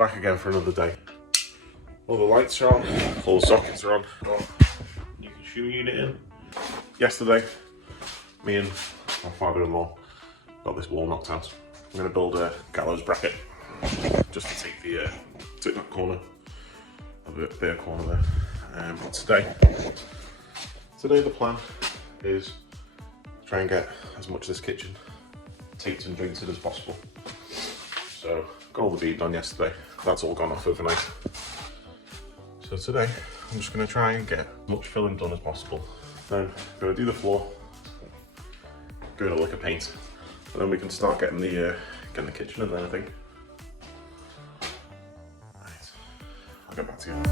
back again for another day. All the lights are on, all the sockets are on. Got new consumer unit in. Yesterday, me and my father-in-law got this wall knocked out. I'm going to build a gallows bracket just to take that corner, a bit of corner there. But today the plan is to try and get as much of this kitchen taped and jointed as possible. So got all the bead done yesterday. That's all gone off overnight. So today I'm just going to try and get as much filling done as possible. Then I'm going to do the floor, give it a lick of paint, and then we can start getting the kitchen in there, I think. Right, I'll get back to you.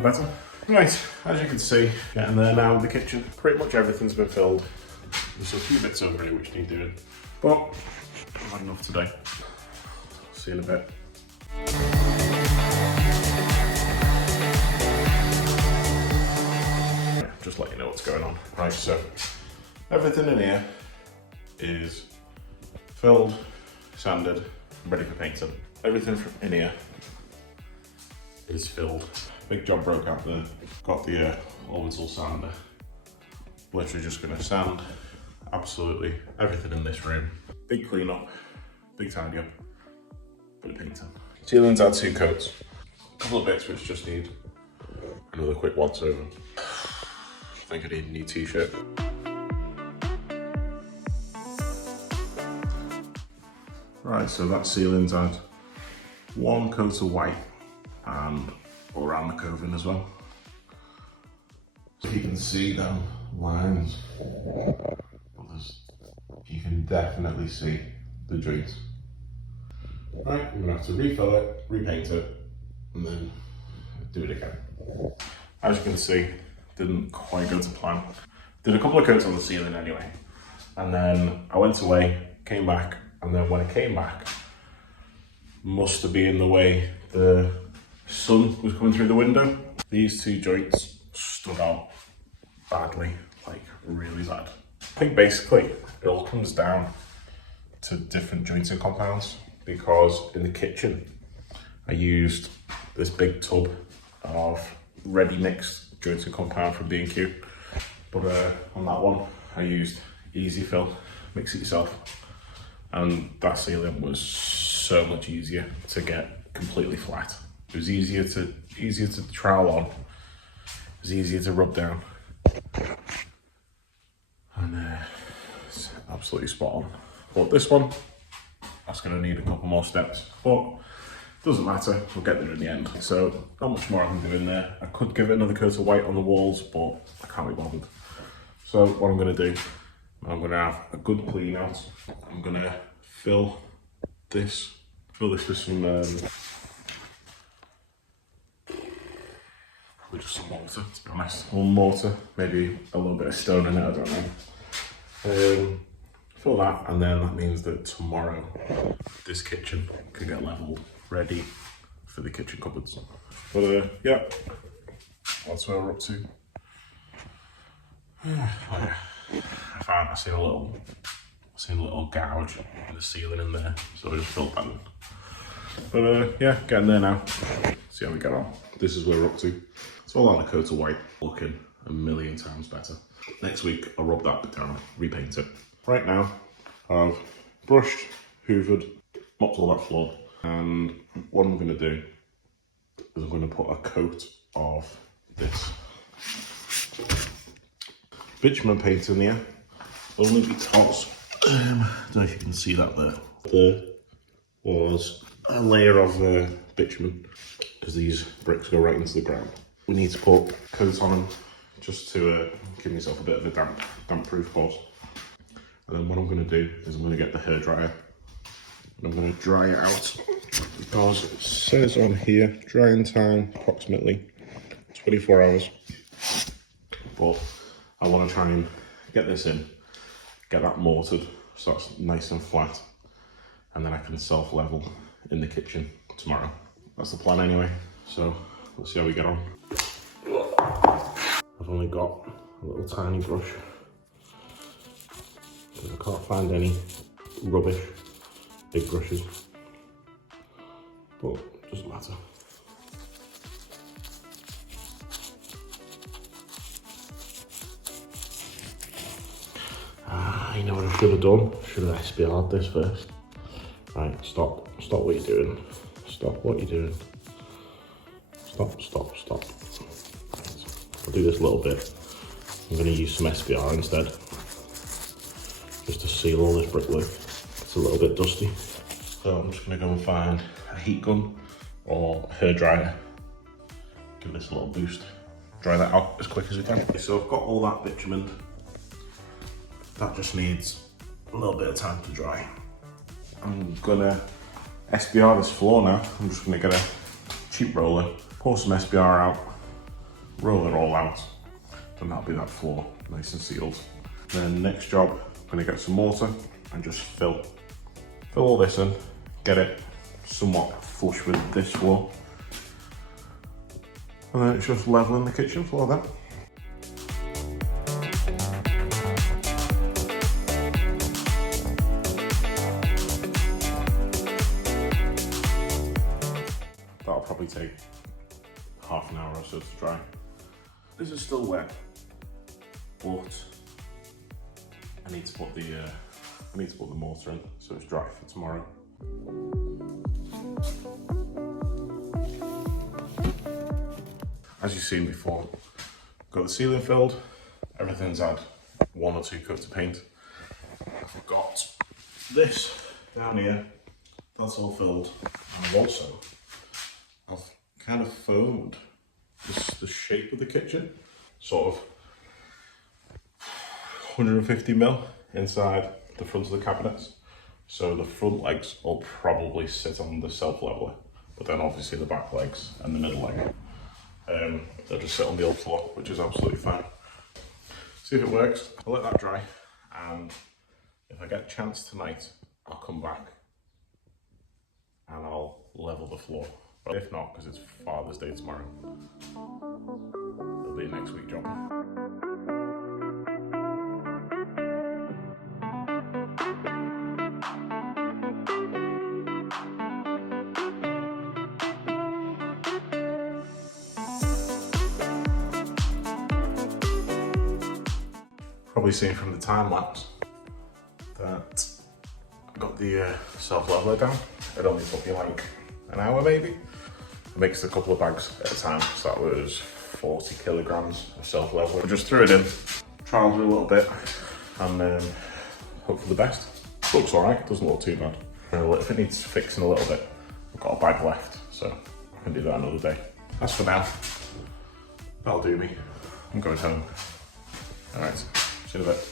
Better. Right, as you can see, getting there now in the kitchen. Pretty much everything's been filled. There's a few bits over here which need doing, but I've had enough today. See you in a bit. Yeah, just let you know what's going on. Right, so everything in here is filled, sanded, ready for painting. Everything in here is filled. Big job broke out there. Got the orbital sander. Literally just gonna sand absolutely everything in this room. Big clean up, big tidy up, bit of painting. Ceilings had 2 coats. A couple of bits which just need another quick once over. I think I need a new t-shirt. Right, so that ceiling's had 1 coat of white and all around the coving as well. So you can see them lines, but you can definitely see the joints. Right, I'm gonna have to refill it, repaint it, and then do it again. As you can see, didn't quite go to plan. Did a couple of coats on the ceiling anyway, and then I went away, came back, and then when I came back, must have been the way the sun was coming through the window. These 2 joints stood out badly, like really bad. I think basically it all comes down to different jointing compounds, because in the kitchen I used this big tub of ready mixed jointing compound from B&Q, but on that one I used Easy Fill, mix it yourself, and that ceiling was so much easier to get completely flat. It was easier to trowel on. It was easier to rub down. And it's absolutely spot on. But this one, that's gonna need a couple more steps, but doesn't matter, we'll get there in the end. So not much more I can do in there. I could give it another coat of white on the walls, but I can't be bothered. So what I'm gonna do, I'm gonna have a good clean out. I'm gonna fill this with some just some water, to be honest. A little mortar, maybe a little bit of stone in it, I don't know. Fill that, and then that means that tomorrow this kitchen can get leveled, ready for the kitchen cupboards. But yeah, that's where we're up to. I seen a little gouge in the ceiling in there, so I just filled that in. But yeah, getting there now. See how we get on. This is where we're up to. It's all on a coat of white, looking a million times better. Next week, I'll rub that bit down, repaint it. Right now, I've brushed, hoovered, mopped all that floor, and what I'm gonna do is I'm gonna put a coat of this bitumen paint in there, only because, I don't know if you can see that there. There was a layer of bitumen, because these bricks go right into the ground. We need to put coat on them just to give myself a bit of a damp proof course. And then what I'm going to do is I'm going to get the hairdryer and I'm going to dry it out, because it says on here drying time approximately 24 hours. But I want to try and get this in, get that mortared so that's nice and flat, and then I can self-level in the kitchen tomorrow. That's the plan anyway. So let's see how we get on. I've only got a little tiny brush because I can't find any rubbish big brushes, but it doesn't matter. You know what I should have done? Should have SBR'd this first. Right, stop what you're doing. Stop what you're doing. Stop. Right, I'll do this a little bit. I'm going to use some SBR instead, just to seal all this brickwork. It's a little bit dusty. So I'm just going to go and find a heat gun or a hairdryer. Give this a little boost. Dry that out as quick as we can. So I've got all that bitumen. That just needs a little bit of time to dry. I'm gonna SBR this floor now. I'm just gonna get a cheap roller, pour some SBR out, roll it all out, and that'll be that floor nice and sealed. Then next job, I'm gonna get some mortar and just fill all this in, get it somewhat flush with this floor. And then it's just leveling the kitchen floor then. That'll probably take half an hour or so to dry. This is still wet, but I need to put the mortar in so it's dry for tomorrow. As you've seen before, got the ceiling filled, everything's had 1 or 2 coats of paint. I've got this down here, that's all filled, and I've kind of foamed the shape of the kitchen, sort of 150mm inside the front of the cabinets. So the front legs will probably sit on the self-leveler, but then obviously the back legs and the middle leg, they'll just sit on the old floor, which is absolutely fine. See if it works. I'll let that dry, and if I get a chance tonight, I'll come back and I'll level the floor. But if not, because it's Father's Day tomorrow, it'll be a next week job. Probably seen from the time lapse that I got the self-leveler down. It only took me like an hour maybe. I mixed a couple of bags at a time, so that was 40 kilograms of self-leveler. I just threw it in, trialed it a little bit, and hope for the best. Looks alright, doesn't look too bad. If it needs fixing a little bit, I've got a bag left, so I can do that another day. As for now, that'll do me. I'm going home. Alright, see you in a bit.